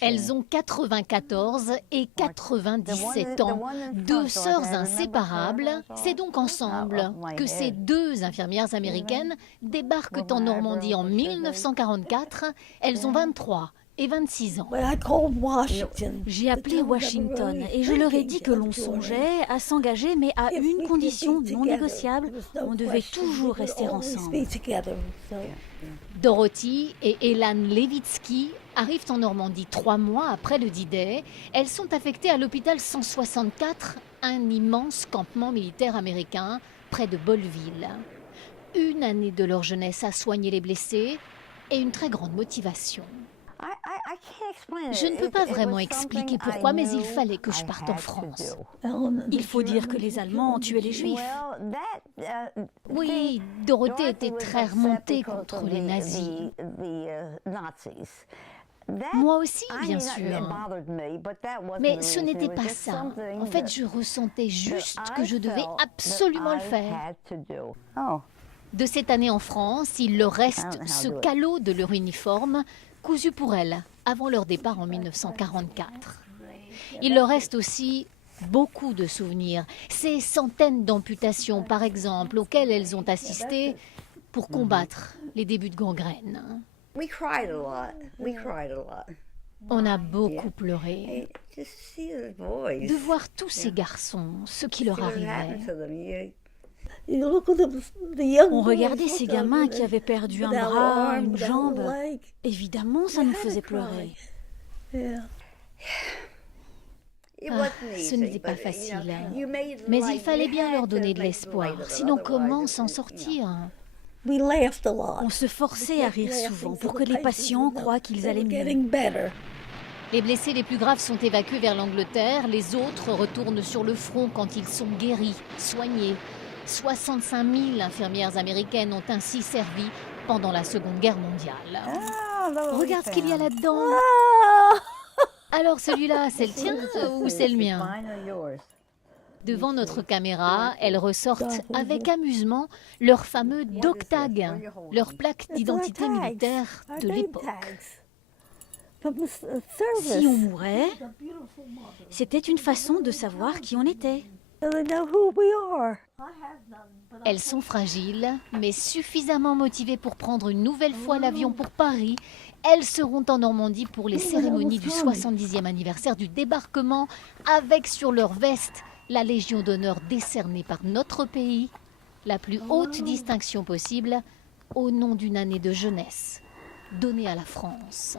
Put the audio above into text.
Elles ont 94 et 97 ans, deux sœurs inséparables. C'est donc ensemble que ces deux infirmières américaines débarquent en Normandie en 1944. Elles ont 23 et 26 ans. J'ai appelé Washington et je leur ai dit que l'on songeait à s'engager, mais à une condition non négociable, on devait toujours rester ensemble. Dorothy et Elan Levitsky arrivent en Normandie 3 mois après le D-Day. Elles sont affectées à l'hôpital 164, un immense campement militaire américain près de Bolleville. Une année de leur jeunesse à soigner les blessés et une très grande motivation. Je ne peux pas vraiment expliquer pourquoi, mais il fallait que je parte en France. Il faut dire que les Allemands ont tué les Juifs. Oui, Dorothée était très remontée contre les nazis. Moi aussi, bien sûr. Mais ce n'était pas ça. En fait, je ressentais juste que je devais absolument le faire. De cette année en France, il leur reste ce calot de leur uniforme, cousu pour elles, avant leur départ en 1944. Il leur reste aussi beaucoup de souvenirs, ces centaines d'amputations, par exemple, auxquelles elles ont assisté pour combattre les débuts de gangrène. On a beaucoup pleuré. De voir tous ces garçons, ce qui leur arrivait. On regardait ces gamins qui avaient perdu un bras, une jambe. Évidemment, ça nous faisait pleurer. Ce n'était pas facile, mais il fallait bien leur donner de l'espoir, sinon comment s'en sortir? On se forçait à rire souvent pour que les patients croient qu'ils allaient mieux. Les blessés les plus graves sont évacués vers l'Angleterre, les autres retournent sur le front quand ils sont guéris, soignés. 65 000 infirmières américaines ont ainsi servi pendant la Seconde Guerre mondiale. Regarde ce qu'il y a là-dedans. Alors celui-là, c'est le tien ou c'est le mien? Devant notre caméra, elles ressortent avec amusement leur fameux dog-tag, leur plaque d'identité militaire de l'époque. Si on mourait, c'était une façon de savoir qui on était. Elles sont fragiles, mais suffisamment motivées pour prendre une nouvelle fois l'avion pour Paris. Elles seront en Normandie pour les cérémonies du 70e anniversaire du débarquement, avec sur leur veste la Légion d'honneur décernée par notre pays, la plus haute distinction possible, au nom d'une année de jeunesse donnée à la France.